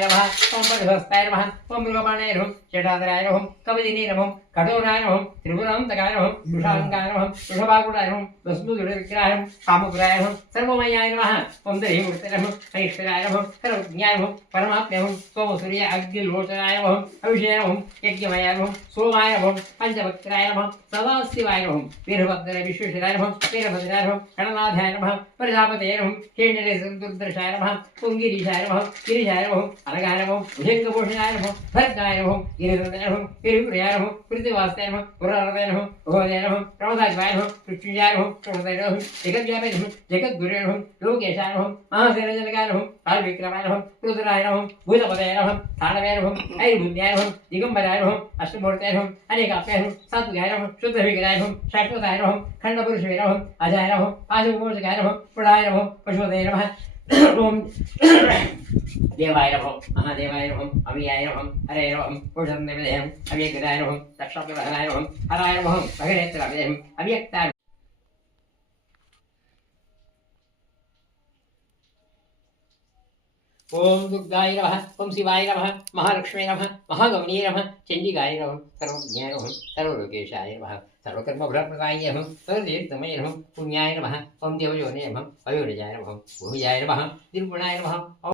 नमः ओम परिहस्ताय नमः ओम मृगपाणाय नमः जटाधराय नमः कवदिने नमः कठोराय नमः त्रिपुरान्तकाय नमः वृषाङ्गाय नमः वृषभाकुटाय नमः वसुदुर्विग्रहाय नमः कामपुराय नमः सर्वमयाय नमः ओम दधिमूर्ते नमः ऐश्वर्याय नमः सर्वज्ञाय नमः परमात्म्य नमः सोमसूर्य अग्निलोचनाय नमः अभिषेय नमः यज्ञमयाय नमः सोमाय नमः पंचभक्ताय नमः सदाशिवाय नमः वीरभद्र विश्वेश्वराय नमः वीरभद्राय नमः गणनाथाय नमः प्रजापतये नमः केण्डरेन्द्रशाय नमः पुंगिरीशाय नमः गिरिशाय नमः अनगाय नमः भुजङ्गभूषणाय नमः भद्राय नमः गिरिधराय नमः गिरिप्रियाय नमः कृतिवासाय नमः पुराणदाय नमः भगवदाय नमः प्रमदाय नमः पृथ्वीजाय नमः प्रमदाय नमः जगद्व्यापाय नमः जगद्गुरुवे नमः लोकेशाय नमः महासेनजनकाय नमः कालविक्रमाय नमः रुद्राय नमः भूतपदये नमः थानवे नमः ऐर्भुन्याय नमः दिगम्बराय नमः अष्टमूर्तये नमः अनेकाप्याय नमः सात्विकाय नमः शुद्धविग्रहाय नमः शाश्वताय नमः खण्डपुरुषवे नमः अजाय नमः आशुमूर्तिकाय नमः पुराय नमः पशुपतये नमः ओम देवाय नमः महादेवाय नमः अव्ययाय नमः हरे नमः पुरुषन्देवदेहं अव्यक्ताय नमः दक्षप्रहराय नमः हराय नमः भगनेत्राभिदेहं अव्यक्ताय ओम दुर्गाय नमः ओम शिवाय नमः महालक्ष्मी नमः महागौरी नमः चंडिकाय नमः सर्वज्ञाय नमः सर्वलोकेशाय नमः सर्वकर्मफलप्रदाय नमः सर्वतीर्थमये नमः पुण्याय नमः ओम देवयोने नमः अयोनिजाय नमः भूमिजाय नमः निर्गुणाय नमः